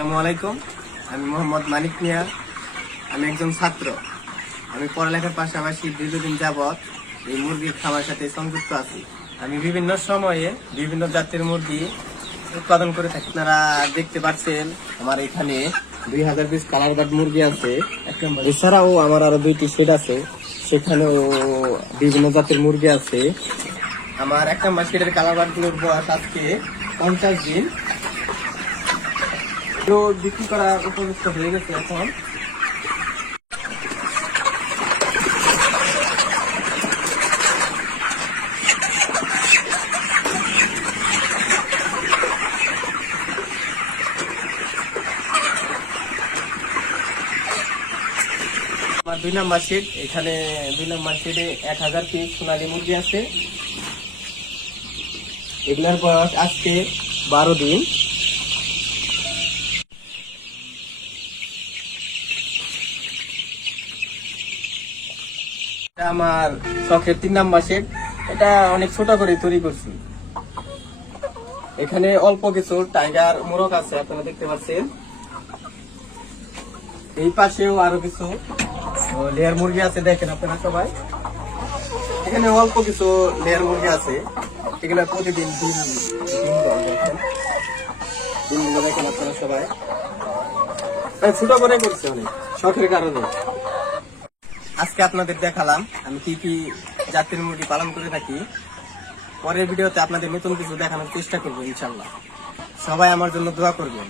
আসসালামু আলাইকুম। আমি মোহাম্মদ মানিক মিয়া। আমি একজন ছাত্র। আমি পড়ালেখার পাশাপাশি দীর্ঘদিন যাবৎ এই মুরগির খামার সাথে সংযুক্ত আছি। আমি বিভিন্ন সময়ে বিভিন্ন জাতের মুরগি উৎপাদন করে থাকি। আপনারা দেখতে পাচ্ছেন আমার এখানে 2000 পিস কালার বার্ড মুরগি আছে। এছাড়াও আমার আরো 2টি শেড আছে, সেখানেও বিভিন্ন জাতের মুরগি আছে। আমার 1 নম্বর শেডের কালার বার্ড গুলোর বয়স আজকে 50 দিন। বিক্রি করার উপযুক্ত হয়ে গেছে এখন। আমার 2 নম্বর শেড, এখানে 2 নম্বর শেডে 1000 পিস সোনালী মুরগি আছে। এগুলোর বয়স আজকে 12 দিন। আমার শখের 3 নম্বর শেড, এটা অনেক ছোট করে তৈরি করছি। এখানে অল্প কিছু টাইগার মোরগ আছে, আপনারা দেখতে পাচ্ছেন। এই পাশেও আরো কিছু লেয়ার মুরগি আছে, দেখেন আপনারা সবাই। এখানে অল্প কিছু লেয়ার মুরগি আছে, এগুলো প্রতিদিন ডিমগুলো দেখেন আপনারা সবাই। ছোট করে করছে অনেক শখের কারণে। আজকে আপনাদের দেখালাম আমি কি কি জাতের মুরগি পালন করে থাকি। পরের ভিডিওতে আপনাদের নতুন কিছু দেখানোর চেষ্টা করবো ইনশাল্লাহ। সবাই আমার জন্য দোয়া করবেন।